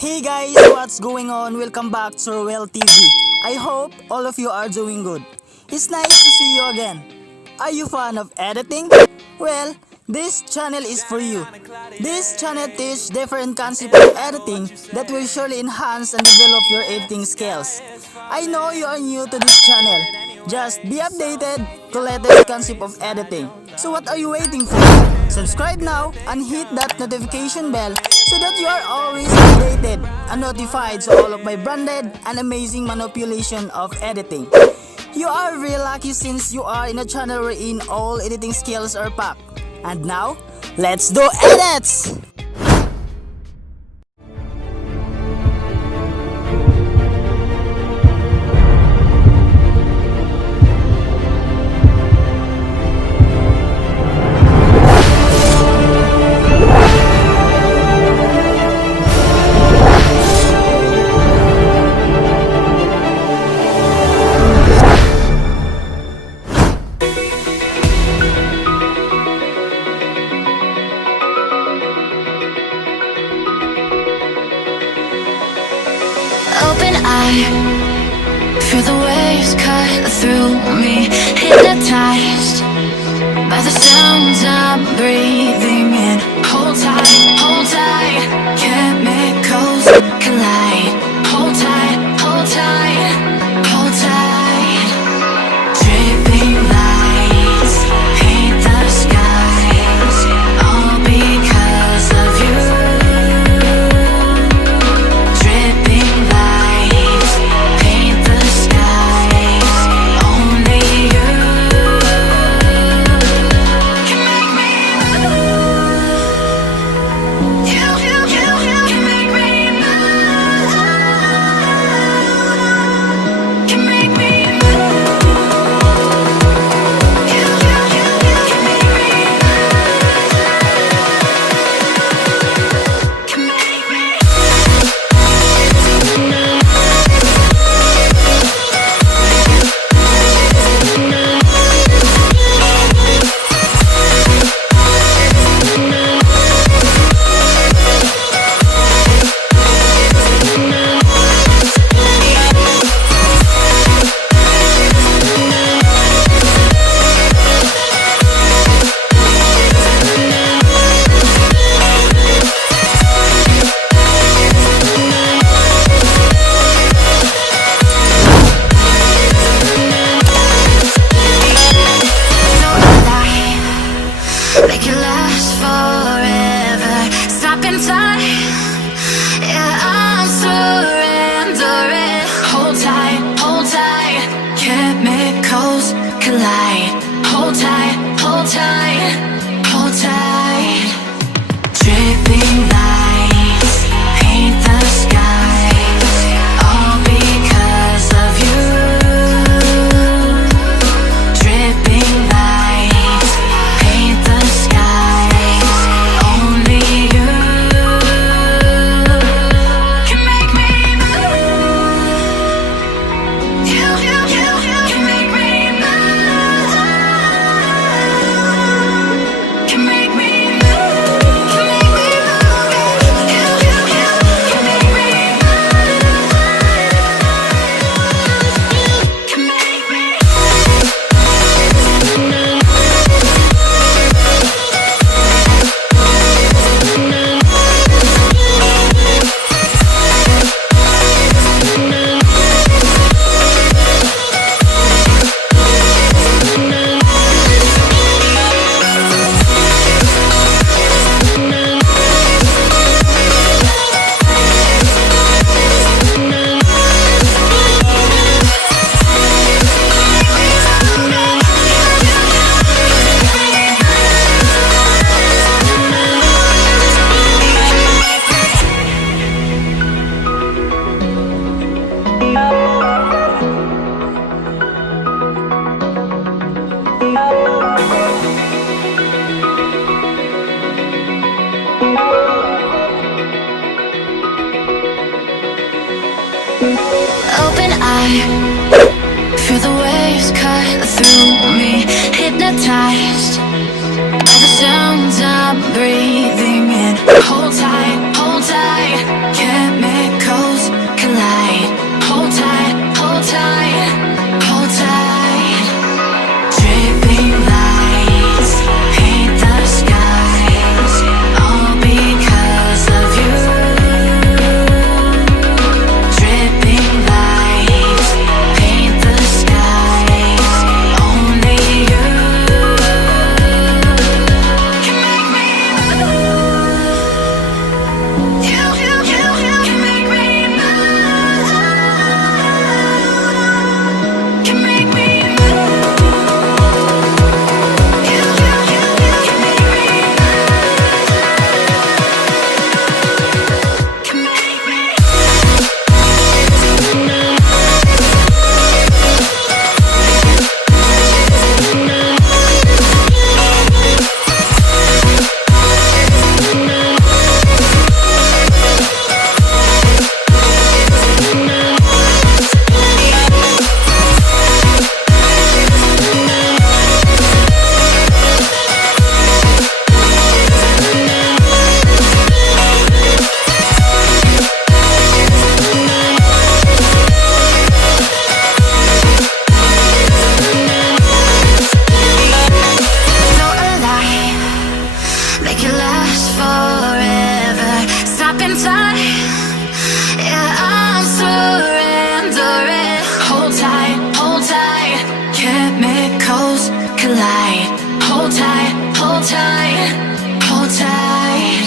Hey guys, what's going on? Welcome back to RuelTV. I hope all of you are doing good. It's nice to see you again. Are you fan of editing? Well, this channel is for you. This channel teaches different concepts of editing that will surely enhance and develop your editing skills. I know you are new to this channel. Just be updated to latest concept of editing. So what are you waiting for? Subscribe now and hit that notification bell so that you are always updated and notified to all of my branded and amazing manipulation of editing. You are really lucky since you are in a channel wherein all editing skills are packed. And now, let's do edits! Open eye, feel the waves cut through me, hypnotized by the sounds I'm breathing in. Hold tight, chemicals collide. Hold tight, hold tight, hold tight. Dripping lights paint the skies, all because of you. Dripping lights paint the skies, only you can make me move. You can make me move. Can make me move. You can make me move. Can make me. Make it last forever. Stop in time. Yeah, I'm surrendering. Hold tight, chemicals collide. Hold tight, hold tight, hold tight. Dripping lights paint the skies, all because of you. Dripping lights paint the skies, only you can make me move. You can make me move. Can make me move. Can make me move. You can make me move. Can make me. Open eye, feel the waves cut through me, hypnotized by the sounds I'm breathing in. Hold tight, can't make tight. Yeah, I'm surrendering. Hold tight, chemicals collide. Hold tight, hold tight, hold tight.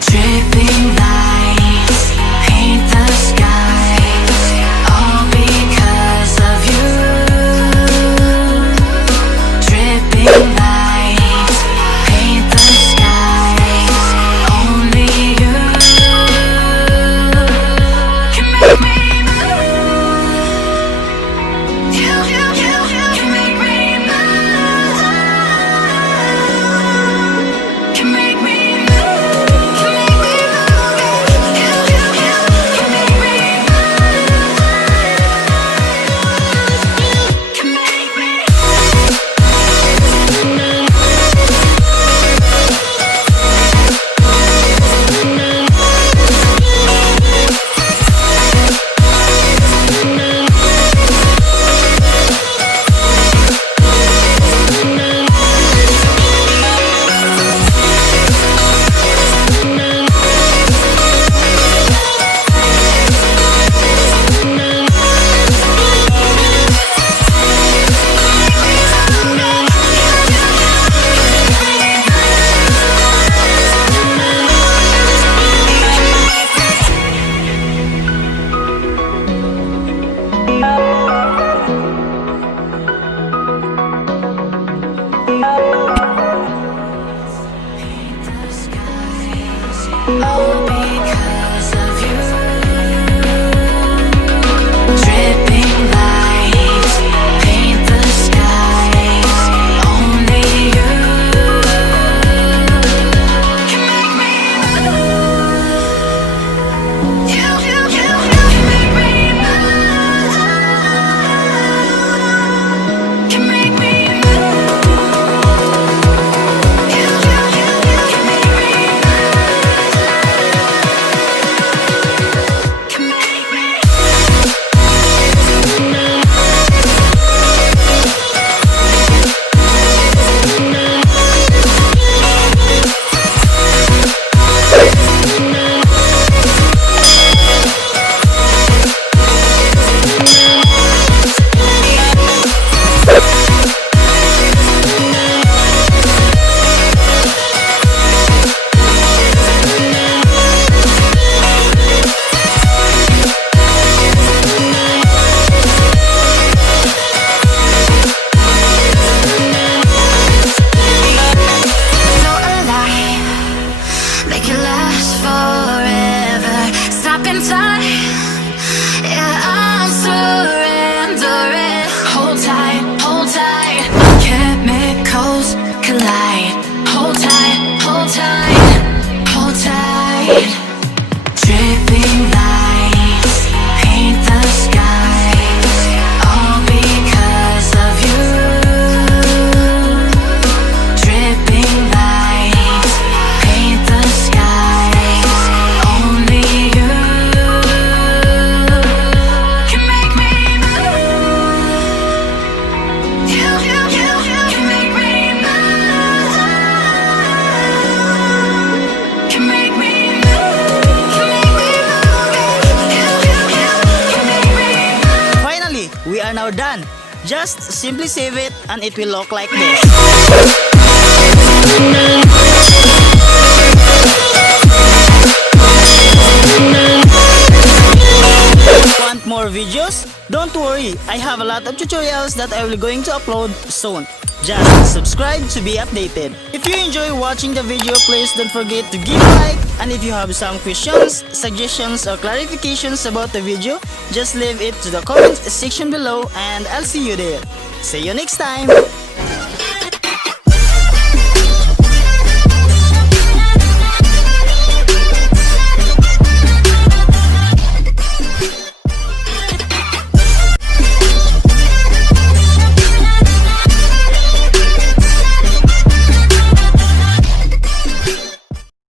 Dripping lights paint the skies, all because of you. Dripping lights paint the skies, only you can make me move. You can make me move. Can make me move. Can make me move. You can make me move. Can make me. All because of you. Dripping lights paint the skies, only you can make me move. You can make me move. Can make me move. You can make me now done. Just simply save it and it will look like this. Want more videos? Don't worry, I have a lot of tutorials that I will going to upload soon. Just subscribe to be updated. If you enjoy watching the video, please don't forget to give a like. And if you have some questions, suggestions or clarifications about the video, just leave it to the comment section below and I'll see you there. See you next time!